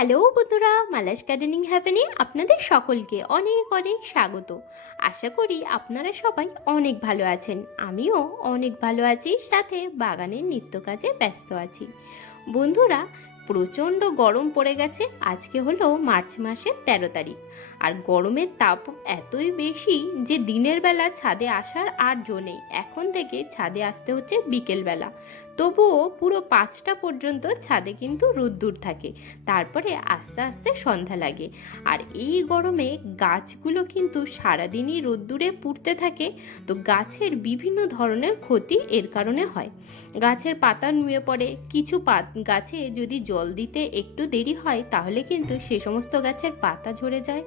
Hello বন্ধুরা, Mala's gardening হ্যাভেনে আপনাদের সকলকে অনেক অনেক স্বাগত। আশা করি আপনারা সবাই অনেক ভালো আছেন। আমিও অনেক ভালো আছি, সাথে বাগানের নিত্য কাজে ব্যস্ত আছি। বন্ধুরা, প্রচণ্ড গরম পড়ে গেছে। আজকে হলো মার্চ মাসের 13 তারিখ, আর গরমের তাপ এতই বেশি যে দিনের বেলা ছাদে আসার আর জো নেই। এখন থেকে ছাদে আসতে হচ্ছে বিকেলবেলা, তবুও পুরো 5টা পর্যন্ত ছাদে কিন্তু রোদ্দুর থাকে, তারপরে আস্তে আস্তে সন্ধ্যা লাগে। আর এই গরমে গাছগুলো কিন্তু সারাদিনই রোদ্দুরে পুড়তে থাকে, তো গাছের বিভিন্ন ধরনের ক্ষতি এর কারণে হয়। গাছের পাতা নুয়ে পড়ে, কিছু গাছে যদি জল দিতে একটু দেরি হয় তাহলে কিন্তু সে সমস্ত গাছের পাতা ঝরে যায়।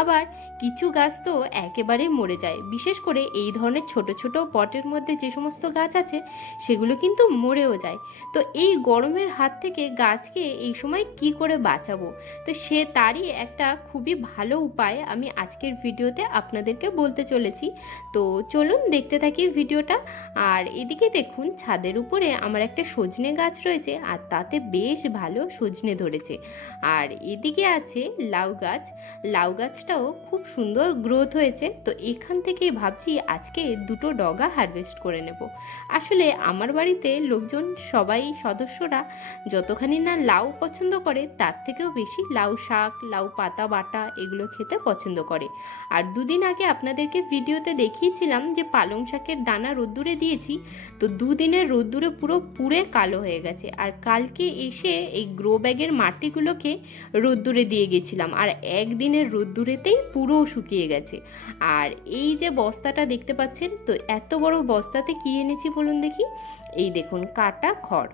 আবার কিছু গাছ তো একেবারে মরে যায়। বিশেষ করে এই ধরনের ছোট ছোট পটের মধ্যে যে সমস্ত গাছ আছে সেগুলো কিন্তু মরেও যায়। তো এই গরমের হাত থেকে গাছকে এই সময় কি করে বাঁচাবো, তো তারই একটা খুবই ভালো উপায় আমি আজকের ভিডিওতে আপনাদেরকে বলতে চলেছি। তো চলুন দেখতে থাকি ভিডিওটা। আর এদিকে দেখুন, ছাদের উপরে আমার একটা সজনে গাছ রয়েছে, আর তাতে বেশ ভালো সজনে ধরেছে। আর এদিকে আছে লাউ গাছ। লাউ গাছটাও খুব সুন্দর গ্রোথ হয়েছে। তো এখান থেকেই ভাবছি আজকে দুটো ডগা হারভেস্ট করে নেব। আসলে আমার বাড়িতে লোকজন সবাই সদস্যরা যতখানি না লাউ পছন্দ করে, তার থেকেও বেশি লাউ শাক, লাউ পাতা বাটা এগুলো খেতে পছন্দ করে। আর দুদিন আগে আপনাদেরকে ভিডিওতে দেখিয়েছিলাম যে পালং শাকের দানা রোদ্দুরে দিয়েছি, তো দুদিনের রোদ্দুরে পুরো পুড়ে কালো হয়ে গেছে। আর কালকে এসে এই গ্রো ব্যাগের মাটিগুলোকে রোদ্দুরে দিয়ে গেছিলাম, আর একদিনের রোদ্দুরেতেই পুরো শুকিয়ে গেছে। আর এই যে বস্তাটা দেখতে পাচ্ছেন, তো এত বড় বস্তাতে কি এনেছি বলুন দেখি। এই দেখুন, কাটা খড়।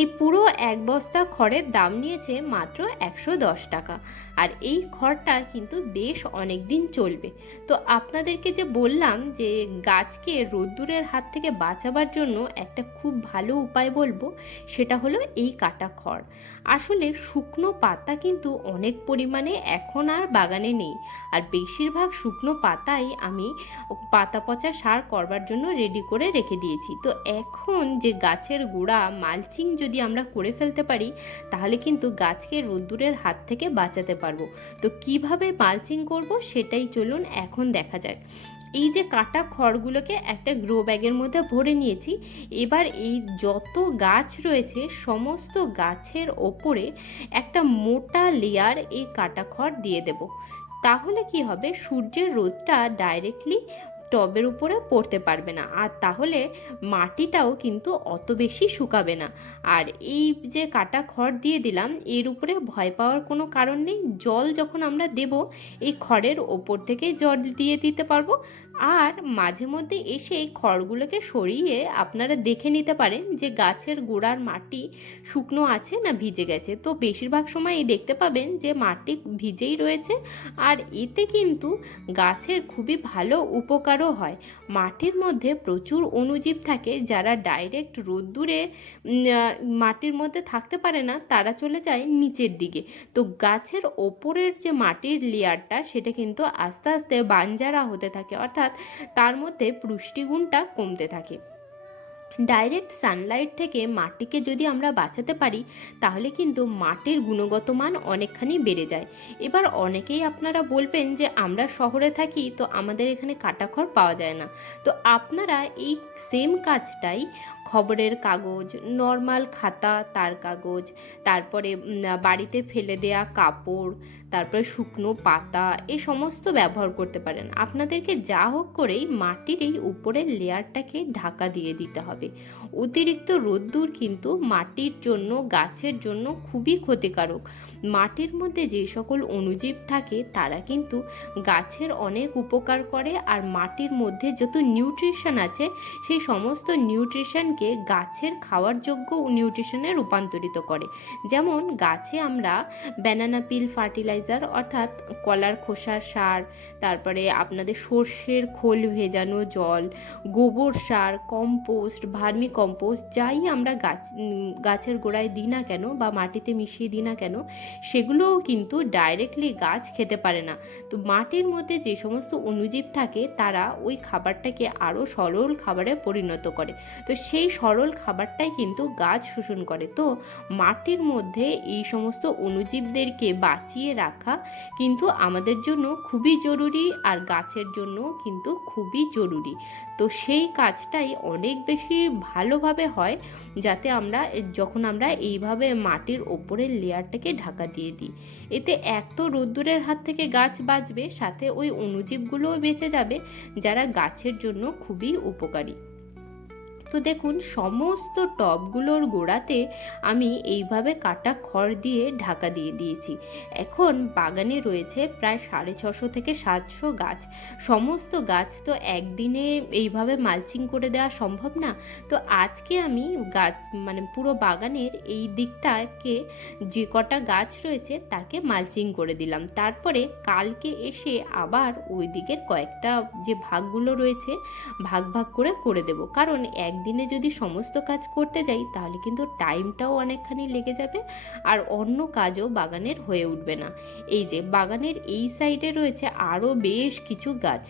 এই পুরো এক বস্তা খড়ের দাম নিয়েছে মাত্র 110 টাকা। আর এই খড়টা কিন্তু বেশ অনেক দিন চলবে। তো আপনাদেরকে যে বললাম যে গাছকে রোদ্দুরের হাত থেকে বাঁচাবার জন্য একটা খুব ভালো উপায় বলবো, সেটা হলো এই কাটা খড়। আসলে শুকনো পাতা কিন্তু অনেক পরিমাণে এখন আর বাগানে নেই, আর বেশিরভাগ শুকনো পাতাই আমি পাতা পচা সার করবার জন্য রেডি করে রেখে দিয়েছি। তো এখন যে গাছের গোড়া মালচিং যদি আমরা করে ফেলতে পারি, তাহলে কিন্তু গাছকে রোদ্দুরের হাত থেকে বাঁচাতে পারবো। তো কিভাবে মালচিং করব সেটাই চলুন এখন দেখা যাক। এই যে কাটা খড়গুলোকে একটা গ্রো ব্যাগের মধ্যে ভরে নিয়েছি। এবার এই যত গাছ রয়েছে সমস্ত গাছের ওপরে একটা মোটা লেয়ার এই কাটা খড় দিয়ে দেব। তাহলে কি হবে, সূর্যের রোদটা ডাইরেক্টলি টবের উপরে পড়তে পারবে না, আর তাহলে মাটিটাও কিন্তু অত বেশি শুকাবে না। আর এই যে কাটা খড় দিয়ে দিলাম, এর উপরে ভয় পাওয়ার কোনো কারণ নেই। জল যখন আমরা দেব, এই খড়ের ওপর থেকে জল দিয়ে দিতে পারবো। আর মাঝে মধ্যে এসে এই খড়গুলোকে সরিয়ে আপনারা দেখে নিতে পারেন যে গাছের গোড়ার মাটি শুকনো আছে না ভিজে গেছে। তো বেশিরভাগ সময়ই দেখতে পাবেন যে মাটি ভিজেই রয়েছে। আর এতে কিন্তু গাছের খুবই ভালো উপকারও হয়। মাটির মধ্যে প্রচুর অণুজীব থাকে, যারা ডাইরেক্ট রোদ্দুরে মাটির মধ্যে থাকতে পারে না, তারা চলে যায় নিচের দিকে। তো গাছের ওপরের যে মাটির লেয়ারটা, সেটা কিন্তু আস্তে আস্তে বাঞ্জারা হতে থাকে, অর্থাৎ তার মধ্যে পুষ্টিগুণটা কমতে থাকে। ডাইরেক্ট সানলাইট থেকে মাটিকে যদি আমরা বাঁচাতে পারি, তাহলে কিন্তু মাটির গুণগত মান অনেকখানি বেড়ে যায়। এবার অনেকেই আপনারা বলবেন যে আমরা শহরে থাকি, তো আমাদের এখানে কাটা খড় পাওয়া যায় না। তো আপনারা এই সেম কাজটাই খবরের কাগজ, নর্মাল খাতা, তার কাগজ, তারপরে বাড়িতে ফেলে দেয়া কাপড়, তারপরে শুকনো পাতা, এই সমস্ত ব্যবহার করতে পারেন। আপনাদেরকে যা হোক করেই মাটির এই উপরের লেয়ারটাকে ঢাকা দিয়ে দিতে হবে। অতিরিক্ত রোদ্দুর কিন্তু মাটির জন্য, গাছের জন্য খুবই ক্ষতিকারক। মাটির মধ্যে যে সকল অণুজীব থাকে তারা কিন্তু গাছের অনেক উপকার করে, আর মাটির মধ্যে যত নিউট্রিশন আছে সেই সমস্ত নিউট্রিশনকে গাছের খাওয়ার যোগ্য নিউট্রিশনে রূপান্তরিত করে। যেমন গাছে আমরা ব্যানানা পিল ফার্টিলাইজার, অর্থাৎ কলার খোসার সার, তারপরে আপনাদের সর্ষের খোল ভেজানো জল, গোবর সার, কম্পোস্ট, ভার্মি কম্পোস্ট, যাই আমরা গাছের গোড়ায় দিই না কেন বা মাটিতে মিশিয়ে দিই না কেন, সেগুলোও কিন্তু ডাইরেক্টলি গাছ খেতে পারে না। তো মাটির মধ্যে যে সমস্ত অণুজীব থাকে তারা ওই খাবারটাকে আরও সরল খাবারে পরিণত করে। তো সেই সরল খাবারটাই কিন্তু গাছ শোষণ করে। তো মাটির মধ্যে এই সমস্ত অণুজীবদেরকে বাঁচিয়ে রাখা কিন্তু আমাদের জন্য খুবই জরুরি, আর গাছের জন্য কিন্তু খুবই জরুরি। তো সেই কাজটাই অনেক বেশি ভালোভাবে হয় যাতে যখন আমরা এইভাবে মাটির ওপরের লেয়ারটাকে ঢাকা দিয়ে দিই। এতে এক তো রোদ্দুরের হাত থেকে গাছ বাঁচবে, সাথে ওই অণুজীবগুলোও বেঁচে যাবে যারা গাছের জন্য খুবই উপকারী। তো দেখুন, সমস্ত টবগুলোর গোড়াতে আমি এইভাবে কাটা খড় দিয়ে ঢাকা দিয়ে দিয়েছি। এখন বাগানে রয়েছে প্রায় 650 থেকে 700 গাছ। সমস্ত গাছ তো একদিনে এইভাবে মালচিং করে দেওয়া সম্ভব না। তো আজকে আমি গাছ পুরো বাগানের এই দিকটাকে যে কটা গাছ রয়েছে তাকে মালচিং করে দিলাম। তারপরে কালকে এসে আবার ওই দিকের কয়েকটা যে ভাগগুলো রয়েছে ভাগ ভাগ করে দেব। কারণ একদিনে যদি সমস্ত কাজ করতে যাই তাহলে কিন্তু টাইমটাও অনেকখানি লেগে যাবে, আর অন্য কাজও বাগানের হয়ে উঠবে না। এই যে বাগানের এই সাইডে রয়েছে আরও বেশ কিছু গাছ,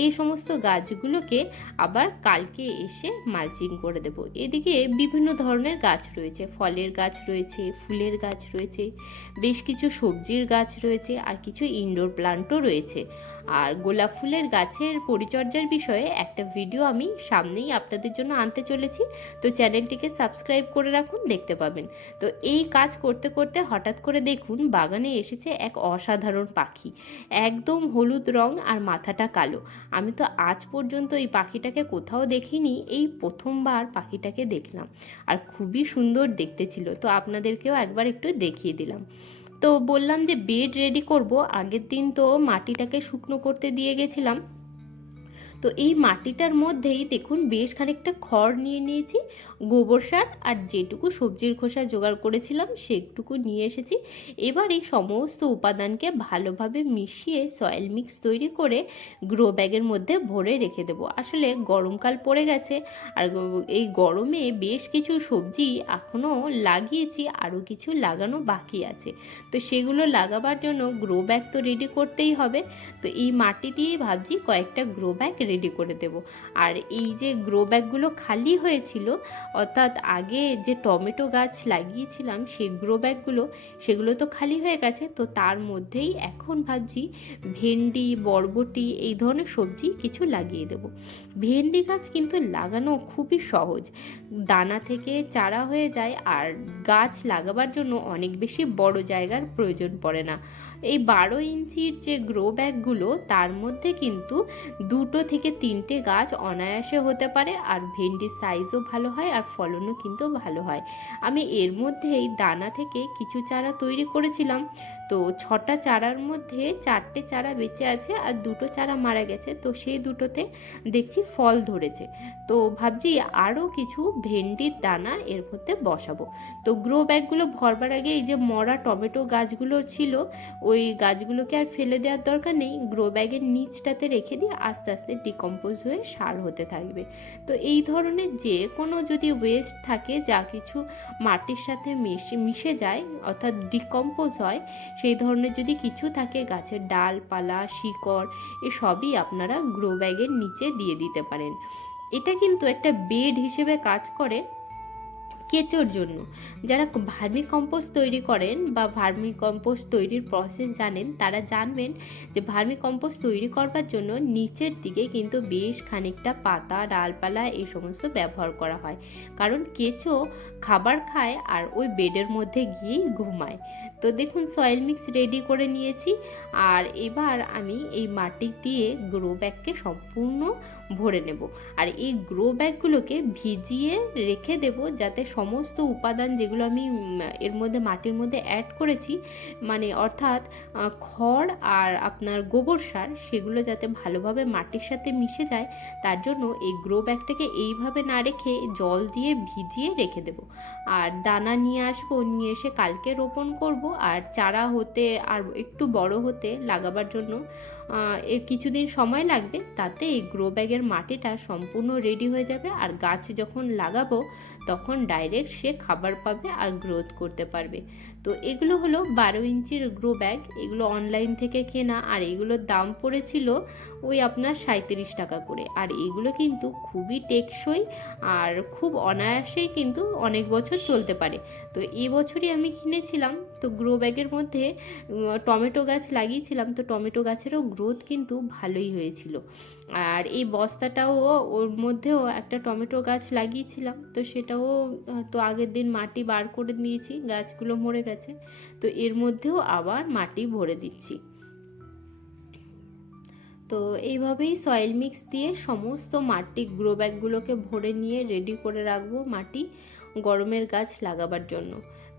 এই সমস্ত গাছগুলোকে আবার কালকে এসে মালচিং করে দেব। এদিকে বিভিন্ন ধরনের গাছ রয়েছে, ফলের গাছ রয়েছে, ফুলের গাছ রয়েছে, বেশ কিছু সবজির গাছ রয়েছে, আর কিছু ইনডোর প্লান্টও রয়েছে। আর গোলাপ ফুলের গাছের পরিচর্যার বিষয়ে একটা ভিডিও আমি সামনেই আপনাদের জন্য আনতে চলেছি, তো চ্যানেলটিকে সাবস্ক্রাইব করে রাখুন, দেখতে পাবেন। তো এই কাজ করতে করতে হঠাৎ করে দেখুন বাগানে এসেছে এক অসাধারণ পাখি, একদম হলুদ রং আর মাথাটা কালো। আমি তো আজ পর্যন্ত এই পাখিটাকে কোথাও দেখিনি, এই প্রথমবার পাখিটাকে দেখলাম, আর খুবই সুন্দর দেখতে ছিল। তো আপনাদেরকেও একবার একটু দেখিয়ে দিলাম। তো বললাম যে বেড রেডি করব, আগের দিন তো মাটিটাকে শুকনো করতে দিয়ে গেছিলাম। তো এই মাটিটার মধ্যেই দেখুন বেশ খানিকটা খড় নিয়ে নিয়েছি, গোবর সার, আর যেটুকু সবজির খোসা জোগাড় করেছিলাম সেটুকু নিয়ে এসেছি। এবার এই সমস্ত উপাদানকে ভালোভাবে মিশিয়ে সয়েল মিক্স তৈরি করে গ্রো ব্যাগের মধ্যে ভরে রেখে দেবো। আসলে গরমকাল পড়ে গেছে, আর এই গরমে বেশ কিছু সবজি এখনও লাগিয়েছি, আরও কিছু লাগানো বাকি আছে। তো সেগুলো লাগাবার জন্য গ্রো ব্যাগ তো রেডি করতেই হবে। তো এই মাটি দিয়েই ভাবছি কয়েকটা গ্রো ব্যাগ রেডি করে দেব। আর এই যে গ্রো ব্যাগগুলো খালি হয়েছিল, অর্থাৎ আগে যে টমেটো গাছ লাগিয়েছিলাম সেই গ্রো ব্যাগগুলো, সেগুলো তো খালি হয়ে গেছে। তো তার মধ্যেই এখন ভাবছি ভেন্ডি, বরবটি এই ধরনের সবজি কিছু লাগিয়ে দেব। ভেন্ডি গাছ কিন্তু লাগানো খুবই সহজ, দানা থেকে চারা হয়ে যায়, আর গাছ লাগাবার জন্য অনেক বেশি বড় জায়গার প্রয়োজন পড়ে না। এই 12 ইঞ্চির যে গ্রো ব্যাগগুলো, তার মধ্যে কিন্তু 2 থেকে 3টে গাছ অনায়াসে হতে পারে, আর ভেন্ডির সাইজও ভালো হয়, আর ফলনও কিন্তু ভালো হয়। আমি এর মধ্যেই দানা থেকে কিছু চারা তৈরি করেছিলাম। তো 6টা চারার মধ্যে 4টে চারা বেঁচে আছে, আর 2টো চারা মারা গেছে। তো সেই 2টোতে দেখছি ফল ধরেছে। তো ভাবছি আরও কিছু ভেন্ডির দানা এর মধ্যে বসাবো। তো গ্রো ব্যাগগুলো ভরবার আগে এই যে মরা টমেটো গাছগুলো ছিল, ওই গাছগুলোকে আর ফেলে দেওয়ার দরকার নেই, গ্রো ব্যাগের নিচটাতে রেখে দিয়ে আস্তে আস্তে ডিকম্পোজ হয়ে সার হতে থাকবে। তো এই ধরনের যে কোনো যদি ওয়েস্ট থাকে, যা কিছু মাটির সাথে মিশে যায় অর্থাৎ ডিকম্পোজ হয়, সেই ধরনের যদি কিছু থাকে, গাছের ডালপালা, শিকড়, এসবই আপনারা গ্রো ব্যাগের নিচে দিয়ে দিতে পারেন। এটা কিন্তু একটা বেড হিসেবে কাজ করে কেঁচোর জন্য। যারা ভার্মি কম্পোস্ট তৈরি করেন বা ভার্মি কম্পোস্ট তৈরির প্রসেস জানেন, তারা জানবেন যে ভার্মি কম্পোস্ট তৈরি করবার জন্য নিচের দিকে কিন্তু বেশ খানিকটা পাতা, ডালপালা এই সমস্ত ব্যবহার করা হয়, কারণ কেঁচো খাবার খায় আর ওই বেডের মধ্যে গিয়েই ঘুমায়। তো দেখুন সয়েল মিক্স রেডি করে নিয়েছি, আর এবার আমি এই মাটি দিয়ে গ্রো ব্যাগকে সম্পূর্ণ ভরে নেব। আর এই গ্রো ব্যাগগুলোকে ভিজিয়ে রেখে দেব, যাতে সমস্ত উপাদান যেগুলো আমি এর মধ্যে মাটির মধ্যে অ্যাড করেছি, অর্থাৎ খড় আর আপনার গোবর সার, সেগুলো যাতে ভালোভাবে মাটির সাথে মিশে যায়, তার জন্য এই গ্রো ব্যাগটাকে এইভাবে না রেখে জল দিয়ে ভিজিয়ে রেখে দেব। আর দানা নিয়ে আসবো, নিয়ে এসে কালকে রোপণ করব। আর চারা হতে আর একটু বড় হতে লাগাবার জন্য কিছুদিন সময় লাগবে, তাতে এই গ্রো ব্যাগের মাটিটা সম্পূর্ণ রেডি হয়ে যাবে। আর গাছ যখন লাগাবো তখন ডাইরেক্ট সে খাবার পাবে আর গ্রোথ করতে পারবে। তো এগুলো হলো 12 ইঞ্চির গ্রো ব্যাগ, এগুলো অনলাইন থেকে কেনা, আর এগুলোর দাম পড়েছিল ওই আপনার 37 টাকা করে। আর এগুলো কিন্তু খুবই টেকসই আর খুব অনায়াসেই কিন্তু অনেক বছর চলতে পারে। তো এবছরই আমি কিনেছিলাম। তো গ্রো ব্যাগের মধ্যে টমেটো গাছ লাগিয়েছিলাম, তো টমেটো গাছেরও গ্রোথ কিন্তু ভালোই হয়েছিল। আর এই বস্তাটাও ওর মধ্যেও একটা টমেটো গাছ লাগিয়েছিলাম, তো সেটাও তো আগের দিন মাটি বার করে নিয়েছি, গাছগুলো মরে গেছে, তো এর মধ্যেও আবার মাটি ভরে দিচ্ছি। তো এইভাবেই সয়েল মিক্স দিয়ে সমস্ত মাটি গ্রো ব্যাগগুলোকে ভরে নিয়ে রেডি করে রাখবো মাটি গরমের গাছ লাগাবার জন্য।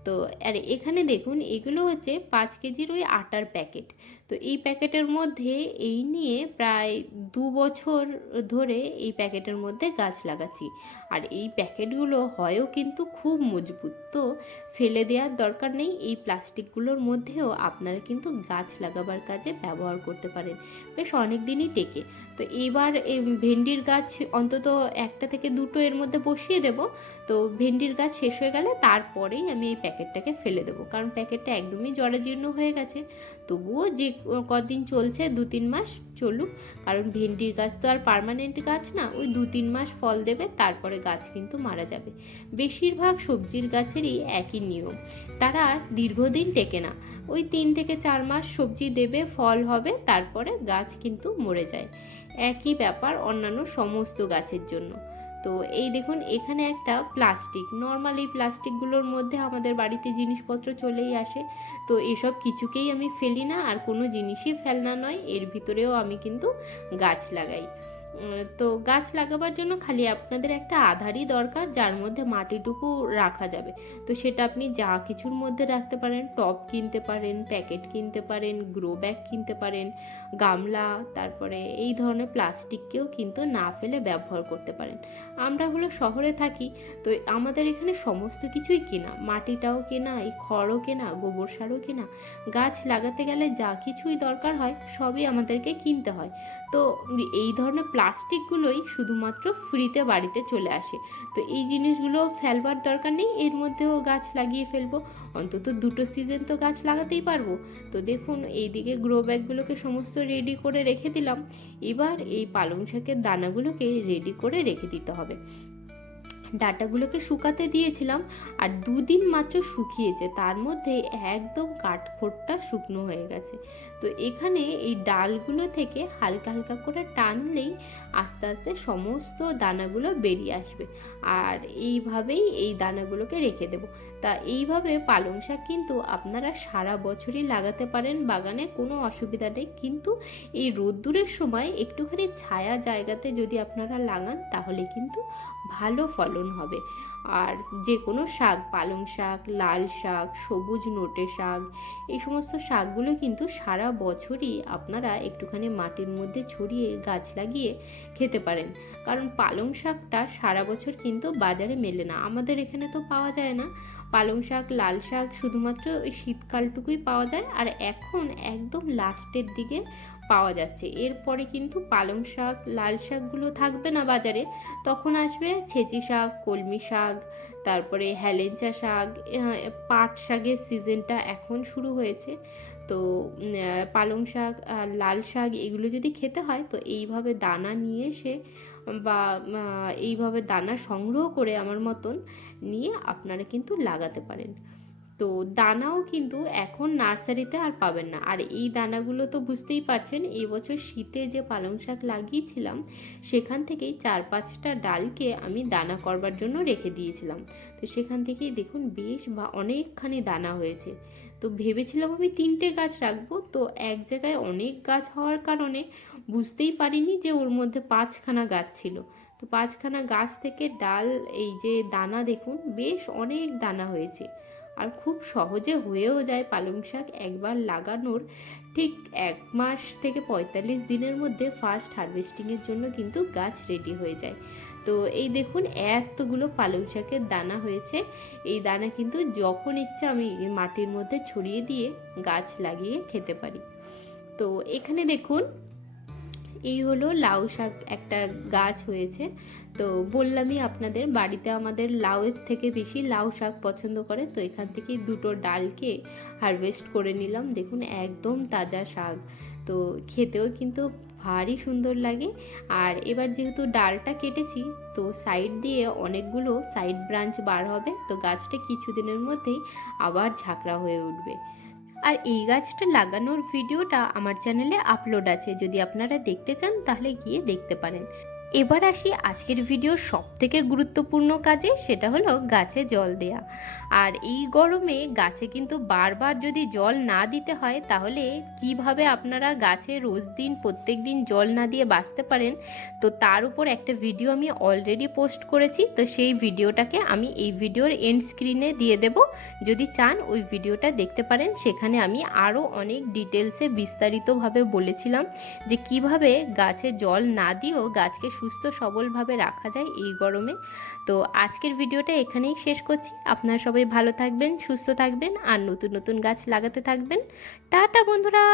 তো আর এখানে দেখুন এগুলো হচ্ছে 5 কেজির ওই আটার প্যাকেট। তো এই প্যাকেটের মধ্যে এই নিয়ে প্রায় 2 বছর ধরে এই প্যাকেটের মধ্যে গাছ লাগাচ্ছি। আর এই প্যাকেটগুলো হয়ও কিন্তু খুব মজবুত, তো ফেলে দেওয়ার দরকার নেই। এই প্লাস্টিকগুলোর মধ্যেও আপনারা কিন্তু গাছ লাগাবার কাজে ব্যবহার করতে পারেন, বেশ অনেক দিনই টেকে। তো এইবার এই ভেন্ডির গাছ অন্তত 1টা থেকে 2টো এর মধ্যে বসিয়ে দেব। তো ভেন্ডির গাছ শেষ হয়ে গেলে তারপরেই আমি এই প্যাকেটটাকে ফেলে দেবো, কারণ প্যাকেটটা একদমই জরাজীর্ণ হয়ে গেছে। তবুও যে কদিন চলছে 2-3 মাস চলুক, কারণ ভেন্ডির গাছ তো আর পার্মানেন্ট গাছ না, ওই 2-3 মাস ফল দেবে, তারপরে গাছ কিন্তু মারা যাবে। বেশিরভাগ সবজির গাছেরই একই নিয়ম, তারা দীর্ঘদিন টেকে না। ওই 3 থেকে 4 মাস সবজি দেবে, ফল হবে, তারপরে গাছ কিন্তু মরে যায়। একই ব্যাপার অন্যান্য সমস্ত গাছের জন্য। তো এই দেখুন এখানে একটা প্লাস্টিক, নর্মাল এই প্লাস্টিকগুলোর মধ্যে আমাদের বাড়িতে জিনিসপত্র চলেই আসে, তো এসব কিছুকেই আমি ফেলি না, আর কোনো জিনিসই ফেলনা নয়, এর ভিতরেও আমি কিন্তু গাছ লাগাই। তো গাছ লাগাবার জন্য খালি আপনাদের একটা আধারই দরকার, যার মধ্যে মাটিটুকু রাখা যাবে। তো সেটা আপনি যা কিছুর মধ্যে রাখতে পারেন, টব কিনতে পারেন, প্যাকেট কিনতে পারেন, গ্রো ব্যাগ কিনতে পারেন, গামলা, তারপরে এই ধরনের প্লাস্টিককেও কিন্তু না ফেলে ব্যবহার করতে পারেন। আমরা হলো শহরে থাকি, তো আমাদের এখানে সমস্ত কিছুই কেনা, মাটিটাও কেনা, এই খড়ও কেনা, গোবর সারও কেনা। গাছ লাগাতে গেলে যা কিছুই দরকার হয় সবই আমাদেরকে কিনতে হয়। তো এই ধরনের প্লাস্টিকগুলোই শুধুমাত্র ফ্রিতে বাড়িতে চলে আসে। তো এই জিনিসগুলো ফেলবার দরকার নেই, এর মধ্যেও গাছ লাগিয়ে ফেলবো, অন্তত 2টো সিজন তো গাছ লাগাতেই পারবো। তো দেখুন এইদিকে গ্রো ব্যাগগুলোকে সমস্ত রেডি করে রেখে দিলাম। এবার এই পালং শাকের দানাগুলোকে রেডি করে রেখে দিতে হবে। ডাঁটাগুলোকে শুকাতে দিয়েছিলাম, আর 2 দিন মাত্র শুকিয়েছে, তার মধ্যে একদম কাঠখোট্টা শুকনো হয়ে গেছে। তো এখানে এই ডালগুলো থেকে হালকা হালকা করে টানলেই আস্তে আস্তে সমস্ত দানাগুলো বেরিয়ে আসবে। আর এইভাবেই এই দানাগুলোকে রেখে দেব। তা এইভাবে পালং শাক কিন্তু আপনারা সারা বছরই লাগাতে পারেন বাগানে, কোনো অসুবিধা নেই। কিন্তু এই রোদ্দুরের সময় একটুখানি ছায়া জায়গাতে যদি আপনারা লাগান তাহলে কিন্তু ভালো ফলন হবে। আর যে কোনো শাক, পালং শাক, লাল শাক, সবুজ নোটে শাক, এই সমস্ত শাকগুলো কিন্তু সারা বছরই আপনারা একটুখানি মাটির মধ্যে ছড়িয়ে গাছ লাগিয়ে খেতে পারেন। কারণ পালং শাকটা সারা বছর কিন্তু বাজারে মেলে না, আমাদের এখানে তো পাওয়া যায় না। পালং শাক, লাল শাক শুধুমাত্র ওই শীতকালটুকুই পাওয়া যায়, আর এখন একদম লাস্টের দিকে পাওয়া যাচ্ছে। এরপরে কিন্তু পালং শাক, লাল শাকগুলো থাকবে না বাজারে, তখন আসবে ছেঁচি শাক, কলমি শাক, তারপরে হেলেঞ্চা শাক, পাট শাকের সিজনটা এখন শুরু হয়েছে। তো পালং শাক আর লাল শাক এগুলো যদি খেতে হয় তো এইভাবে দানা নিয়ে এসে বা এইভাবে দানা সংগ্রহ করে আমার মতন নিয়ে আপনারা কিন্তু লাগাতে পারেন। তো দানাও কিন্তু এখন নার্সারিতে আর পাবেন না। আর এই দানাগুলো তো বুঝতেই পারছেন, এই বছর শীতে যে পালং শাক লাগিয়েছিলাম সেখান থেকেই 4-5টা ডালকে আমি দানা করবার জন্য রেখে দিয়েছিলাম। তো সেখান থেকেই দেখুন বেশ বা অনেকখানি দানা হয়েছে। তো ভেবেছিলাম আমি 3টে গাছ রাখবো, তো এক জায়গায় অনেক গাছ হওয়ার কারণে বুঝতেই পারিনি যে ওর মধ্যে 5খানা গাছ ছিল। তো 5খানা গাছ থেকে ডাল, এই যে দানা দেখুন বেশ অনেক দানা হয়েছে। আর খুব সহজে হয়েও যায় পালং শাক একবার লাগানোর ঠিক 1 মাস থেকে 45 দিনের মধ্যে ফার্স্ট হারভেস্টিংয়ের জন্য কিন্তু গাছ রেডি হয়ে যায়। তো এই দেখুন এতগুলো পালং শাকের দানা হয়েছে। এই দানা কিন্তু যখন ইচ্ছা আমি মাটির মধ্যে ছড়িয়ে দিয়ে গাছ লাগিয়ে খেতে পারি। তো এখানে দেখুন এই হলো লাউ শাক একটা গাছ হয়েছে। তো বললামই আপনাদের, বাড়িতে আমাদের লাউয়ের থেকে বেশি লাউ শাক পছন্দ করে, তো এখান থেকে দুটো ডালকে হারভেস্ট করে নিলাম। দেখুন একদম তাজা শাক, তো খেতেও কিন্তু ভারী সুন্দর লাগে। আর এবার যেহেতু ডালটা কেটেছি, তো সাইড দিয়ে অনেকগুলো সাইড ব্রাঞ্চ বার হবে, তো গাছটা কিছুদিনের মধ্যেই আবার ঝাঁকড়া হয়ে উঠবে। আর এই গাছটা লাগানোর ভিডিওটা আমার চ্যানেলে আপলোড আছে, যদি আপনারা দেখতে চান তাহলে গিয়ে দেখতে পারেন। এবার আসি আজকের ভিডিওর সব থেকে গুরুত্বপূর্ণ কাজে, সেটা হলো গাছে জল দেয়া। আর এই গরমে গাছে কিন্তু বারবার যদি জল না দিতে হয়, তাহলে কিভাবে আপনারা গাছে রোজ দিন প্রত্যেক দিন জল না দিয়ে বাঁচতে পারেন, তো তার উপর একটা ভিডিও আমি অলরেডি পোস্ট করেছি। তো সেই ভিডিওটাকে আমি এই ভিডিওর এন্ড স্ক্রিনে দিয়ে দেব, যদি চান ওই ভিডিওটা দেখতে পারেন। সেখানে আমি আরও অনেক ডিটেলসে বিস্তারিতভাবে বলেছিলাম যে কিভাবে গাছে জল না দিয়েও গাছকে সুস্থ সবলভাবে রাখা যায় এই গরমে। তো আজকের ভিডিওটা এখানেই শেষ করছি। আপনারা সবাই ভালো থাকবেন, সুস্থ থাকবেন আর নতুন নতুন গাছ লাগাতে থাকবেন। টাটা বন্ধুরা।